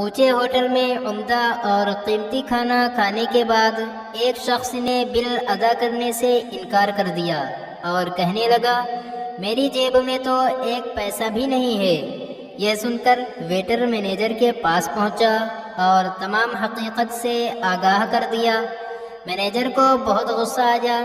اونچے ہوٹل میں عمدہ اور قیمتی کھانا کھانے کے بعد ایک شخص نے بل ادا کرنے سے انکار کر دیا اور کہنے لگا، میری جیب میں تو ایک پیسہ بھی نہیں ہے۔ یہ سن کر ویٹر مینیجر کے پاس پہنچا اور تمام حقیقت سے آگاہ کر دیا۔ مینیجر کو بہت غصہ آیا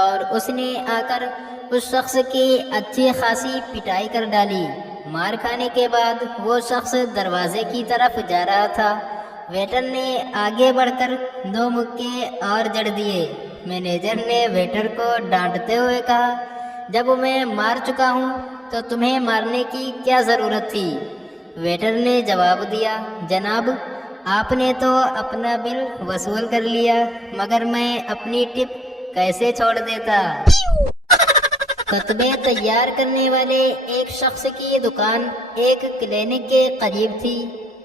اور اس نے آ کر اس شخص کی اچھی خاصی پٹائی کر ڈالی۔ مار کھانے کے بعد وہ شخص دروازے کی طرف جا رہا تھا۔ ویٹر نے آگے بڑھ کر 2 مکے اور جڑ دیے۔ مینیجر نے ویٹر کو ڈانٹتے ہوئے کہا، جب میں مار چکا ہوں تو تمہیں مارنے کی کیا ضرورت تھی؟ ویٹر نے جواب دیا، جناب آپ نے تو اپنا بل وصول کر لیا، مگر میں اپنی ٹپ کیسے چھوڑ دیتا؟ کتبے تیار کرنے والے ایک شخص کی دکان ایک کلینک کے قریب تھی۔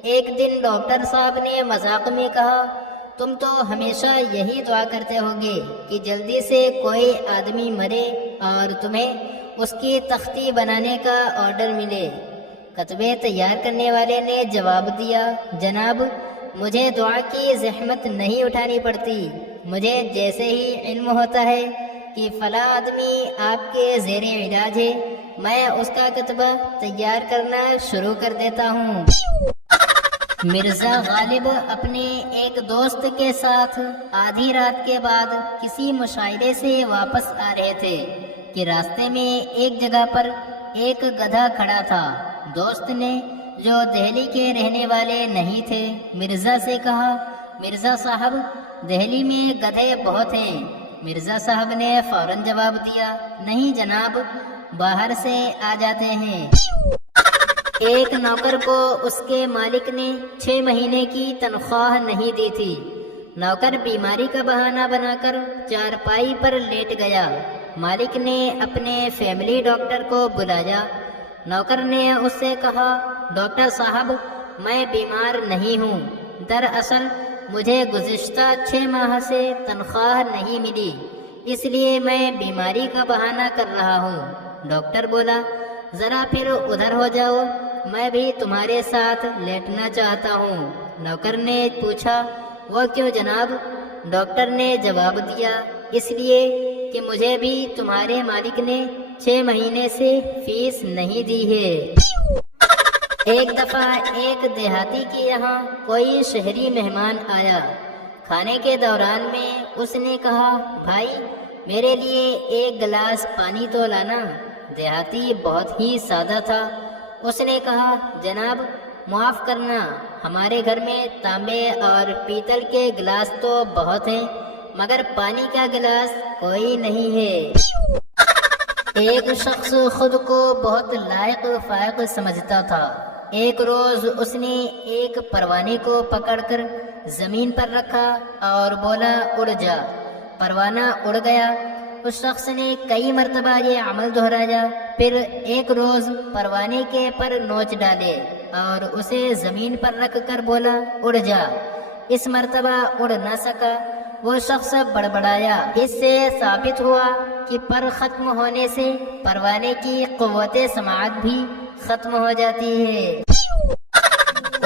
ایک دن ڈاکٹر صاحب نے مذاق میں کہا، تم تو ہمیشہ یہی دعا کرتے ہوگے کہ جلدی سے کوئی آدمی مرے اور تمہیں اس کی تختی بنانے کا آرڈر ملے۔ کتبے تیار کرنے والے نے جواب دیا، جناب مجھے دعا کی زحمت نہیں اٹھانی پڑتی، مجھے جیسے ہی علم ہوتا ہے کہ فلاں آدمی آپ کے زیر علاج ہے، میں اس کا کتبہ تیار کرنا شروع کر دیتا ہوں۔ مرزا غالب اپنے ایک دوست کے ساتھ آدھی رات کے بعد کسی مشاعرے سے واپس آ رہے تھے کہ راستے میں ایک جگہ پر ایک گدھا کھڑا تھا۔ دوست نے، جو دہلی کے رہنے والے نہیں تھے، مرزا سے کہا، مرزا صاحب دہلی میں گدھے بہت ہیں۔ مرزا صاحب نے فوراً جواب دیا، نہیں جناب، باہر سے آ جاتے ہیں۔ ایک نوکر کو اس کے مالک نے 6 مہینے کی تنخواہ نہیں دی تھی۔ نوکر بیماری کا بہانہ بنا کر چارپائی پر لیٹ گیا۔ مالک نے اپنے فیملی ڈاکٹر کو بلایا۔ نوکر نے اس سے کہا، ڈاکٹر صاحب میں بیمار نہیں ہوں، دراصل مجھے گزشتہ 6 ماہ سے تنخواہ نہیں ملی، اس لیے میں بیماری کا بہانہ کر رہا ہوں۔ ڈاکٹر بولا، ذرا پھر ادھر ہو جاؤ، میں بھی تمہارے ساتھ لیٹنا چاہتا ہوں۔ نوکر نے پوچھا، وہ کیوں جناب؟ ڈاکٹر نے جواب دیا، اس لیے کہ مجھے بھی تمہارے مالک نے 6 مہینے سے فیس نہیں دی ہے۔ ایک دفعہ ایک دیہاتی کے یہاں کوئی شہری مہمان آیا۔ کھانے کے دوران میں اس نے کہا، بھائی میرے لیے ایک گلاس پانی تو لانا۔ دیہاتی بہت ہی سادہ تھا۔ اس نے کہا، جناب معاف کرنا، ہمارے گھر میں تانبے اور پیتل کے گلاس تو بہت ہیں، مگر پانی کا گلاس کوئی نہیں ہے۔ ایک شخص خود کو بہت لائق فائق سمجھتا تھا۔ ایک روز اس نے ایک پروانے کو پکڑ کر زمین پر رکھا اور بولا، اڑ جا۔ پروانہ اڑ گیا۔ اس شخص نے کئی مرتبہ یہ عمل دہرایا، پھر ایک روز پروانے کے پر نوچ ڈالے اور اسے زمین پر رکھ کر بولا، اڑ جا۔ اس مرتبہ اڑ نہ سکا۔ وہ شخص بڑبڑایا۔ اس سے ثابت ہوا کہ پر ختم ہونے سے پروانے کی قوت سماعت بھی ختم ہو جاتی ہے۔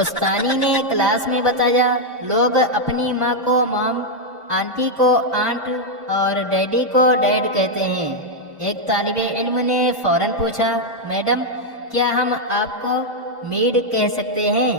استانی نے کلاس میں بتایا، لوگ اپنی ماں کو مام، آنٹی کو آنٹ اور ڈیڈی کو ڈیڈ کہتے ہیں۔ ایک طالب علم نے فوراً پوچھا، میڈم کیا ہم آپ کو میڈ کہہ سکتے ہیں؟